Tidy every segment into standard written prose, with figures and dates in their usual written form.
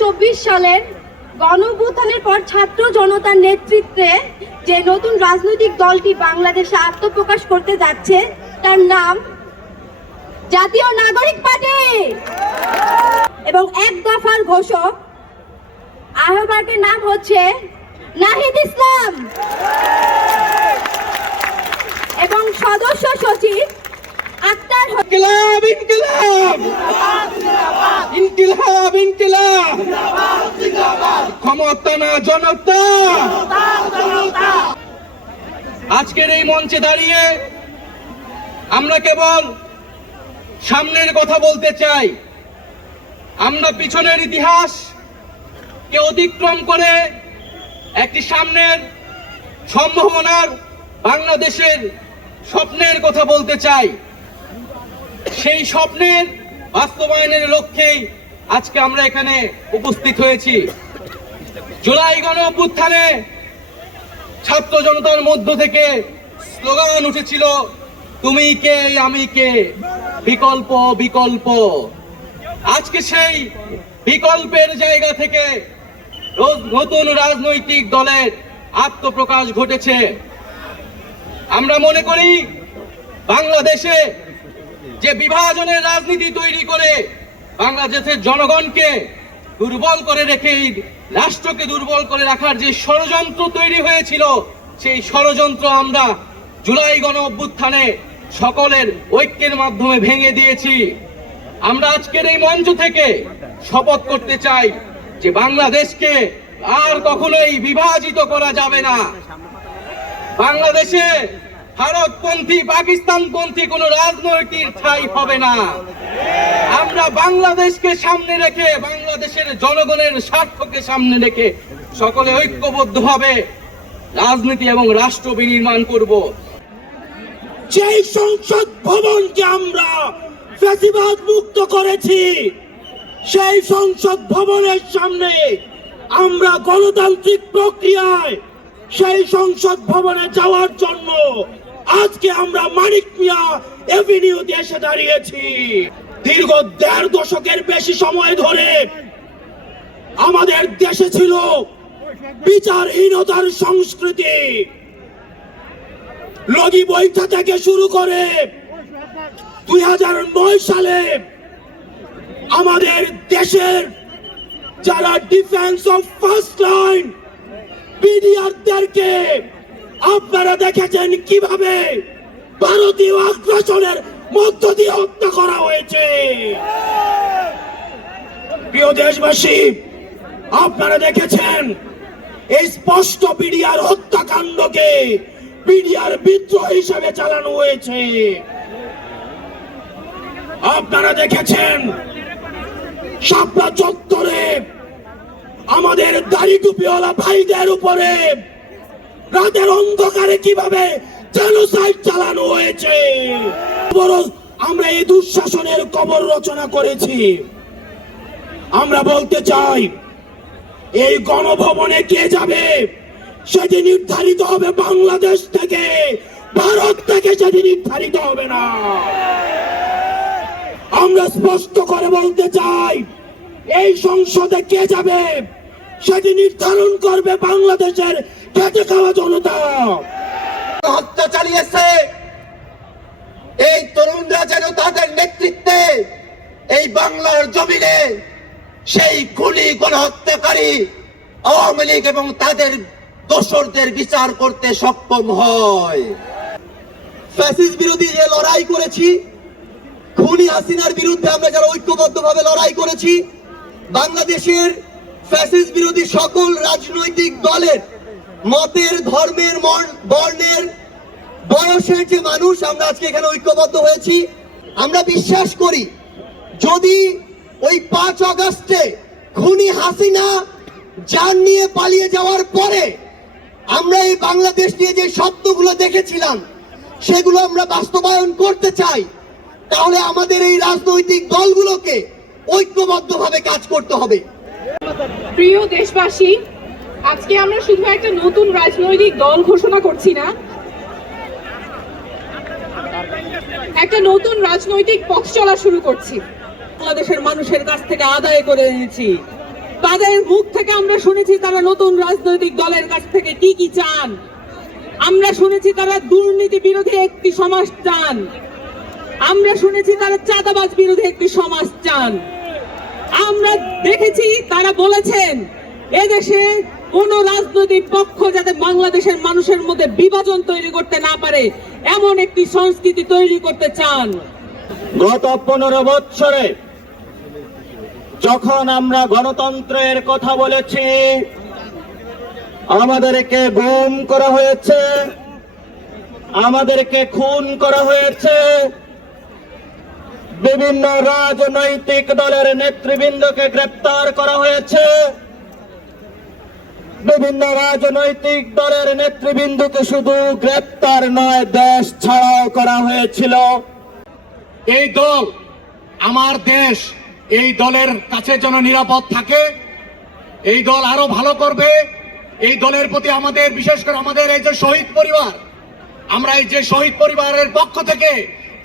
সালের গণঅভ্যুত্থানের পর ছাত্র জনতার নেতৃত্বে যে নতুন রাজনৈতিক দলটি বাংলাদেশে আত্মপ্রকাশ করতে যাচ্ছে তার নাম জাতীয় নাগরিক পার্টি এবং এক দফার ঘোষক আহ্বায়কের নাম হচ্ছে নাহিদ ইসলাম এবং সদস্য সচিব আক্তার। ইনকিলাব ইনকিলাব ইনকিলাব ইনকিলাব ক্ষমতা না জনতা। আজকের এই মঞ্চে দাঁড়িয়ে আমরা কেবল সামনের কথা বলতে চাই। আমরা পিছনের ইতিহাস কে অতিক্রম করে একটি সামনের সম্ভাবনার বাংলাদেশের স্বপ্নের কথা বলতে চাই। সেই স্বপ্নের বাস্তবায়নের লক্ষ্যেই আজকে আমরা এখানে উপস্থিত হয়েছি। জুলাই গণঅভ্যুত্থানে ছাত্র জনতার মধ্য থেকে স্লোগান উঠেছিল, তুমি কে আমি কে, বিকল্প বিকল্প। আজকে সেই বিকল্পের জায়গা থেকে নতুন রাজনৈতিক দলের আত্মপ্রকাশ ঘটেছে। আমরা মনে করি বাংলাদেশে যে বিভাজনের রাজনীতি তৈরি করে বাংলাদেশের জনগণকে দুর্বল করে রেখে রাষ্ট্রকে দুর্বল করে রাখার যে ষড়যন্ত্র তৈরি হয়েছিল, সেই ষড়যন্ত্র আমরা জুলাই গণঅভ্যুত্থানে সকলের ঐক্যের মাধ্যমে ভেঙে দিয়েছি। আমরা আজকের এই মঞ্চ থেকে শপথ করতে চাই যে বাংলাদেশকে আর কখনোই বিভাজিত করা যাবে না। বাংলাদেশে ভারতপন্থী পাকিস্তানপন্থী কোন রাজনৈতিক ঠাঁই হবে না। আমরা বাংলাদেশকে সামনে রেখে, বাংলাদেশের জনগণের স্বার্থকে সামনে রেখে সকলে ঐক্যবদ্ধভাবে রাজনীতি এবং রাষ্ট্র বিনির্মাণ করব। যেই সংসদ ভবনকে আমরা ফ্যাসিবাদ মুক্ত করেছি, সেই সংসদ ভবনের সামনে আমরা গণতান্ত্রিক প্রক্রিয়ায় সেই সংসদ ভবনে যাওয়ার জন্য আজকে আমরা মানিক মিয়া এভিনিউতে এসে দাঁড়িয়েছি। দীর্ঘ ১.৫ দশকের বেশি সময় ধরে আমাদের দেশে ছিল বিচারহীনতার সংস্কৃতি। লগি বৈঠা থেকে শুরু করে ২০০৯ সালে আমাদের দেশের যারা ডিফেন্স অফ ফার্স্ট লাইন বিডিআরদেরকে আপনারা দেখেছেন কিভাবে ভারতীয় আগ্রাসনের মধ্য দিয়ে হত্যা করা হয়েছে। প্রিয় দেশবাসী, আপনারা দেখেছেন এই স্পষ্ট বিডিআর হত্যাকাণ্ডকে বিডিআর বিদ্রোহ হিসেবে চালানো হয়েছে। আপনারা দেখেছেন শাপলা চত্বরে আমাদের দাড়ি টুপিওয়ালা ভাইদের উপরে রাতের অন্ধকারে কিভাবে জেনোসাইড চালানো হয়েছে। আমরা এই দুঃশাসনের কবর রচনা করেছি। আমরা বলতে চাই, এই গণভবনে কে যাবে সেটি নির্ধারিত হবে বাংলাদেশ থেকে, ভারত থেকে সেটি নির্ধারিত হবে না। আমরা স্পষ্ট করে বলতে চাই, এই সংসদে কে যাবে সেটি নির্ধারণ করবে বাংলাদেশের খেটে খাওয়া জনতা। হত্যা চালিয়েছে এই তরুণরা যেন তাদের নেতৃত্বে এই বাংলার জমিনে সেই খুনি গণহত্যাকারী আওয়ামী লীগ এবং তাদের দোসরদের বিচার করতে সক্ষম হয়। ফ্যাসিস্ট বিরোধী যে লড়াই করেছি, খুনি হাসিনার বিরুদ্ধে আমরা যারা ঐক্যবদ্ধভাবে লড়াই করেছি, বাংলাদেশের ফ্যাসিস্ট বিরোধী সকল রাজনৈতিক দলের মতের, ধর্মের, বর্ণের, বয়সের যে মানুষ আমরা আজকে এখানে ঐক্যবদ্ধ হয়েছি। আমরা বিশ্বাস করি যদি ওই ৫ আগস্টে খুনি হাসিনা জান নিয়ে পালিয়ে যাওয়ার পরে আমরা এই বাংলাদেশ নিয়ে যে স্বপ্নগুলো দেখেছিলাম সেগুলো আমরা বাস্তবায়ন করতে চাই, তাহলে আমাদের এই রাজনৈতিক দলগুলোকে ঐক্যবদ্ধভাবে কাজ করতে হবে। প্রিয় দেশবাসী, আজকে আমরা শুধু একটা নতুন রাজনৈতিক দল ঘোষণা করছি না, একটা নতুন রাজনৈতিক পথ চলা শুরু করছি। বাংলাদেশের মানুষের কাছ থেকে আদায় করে নিয়েছি তাদের মুখ থেকে আমরা শুনেছি তারা নতুন রাজনৈতিক দলের কাছ থেকে কি কি চান। আমরা শুনেছি তারা দুর্নীতি বিরোধী একটি সমাজ চান। আমরা শুনেছি তারা চাঁদাবাজ বিরোধী একটি সমাজ চান। আমরা দেখেছি তারা বলেছেন এদেশে কোন রাজনৈতিক পক্ষ যাতে বাংলাদেশের মানুষের মধ্যে বিভাজন তৈরি করতে না পারে এমন একটি সংস্কৃতি তৈরি করতে চান। গত 15 বছরে যখন আমরা গণতন্ত্রের কথা বলেছি, আমাদেরকে গুম করা হয়েছে, আমাদেরকে খুন করা হয়েছে, বিভিন্ন রাজনৈতিক দলের নেতৃবৃন্দকে গ্রেপ্তার করা হয়েছে, বিভিন্ন রাজনৈতিক দলের নেতৃবৃন্দকে শুধু গ্রেপ্তার নয় দেশ ছাড়াও করা হয়েছিল। এই দল আমার দেশ, এই দলের কাছে যেন নিরাপদ থাকে, এই দল আরো ভালো করবে। এই দলের প্রতি আমাদের, বিশেষ করে আমাদের এই যে শহীদ পরিবার, আমরা এই যে শহীদ পরিবারের পক্ষ থেকে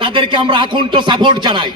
তাদেরকে আমরা আকুণ্ঠ সাপোর্ট জানাই।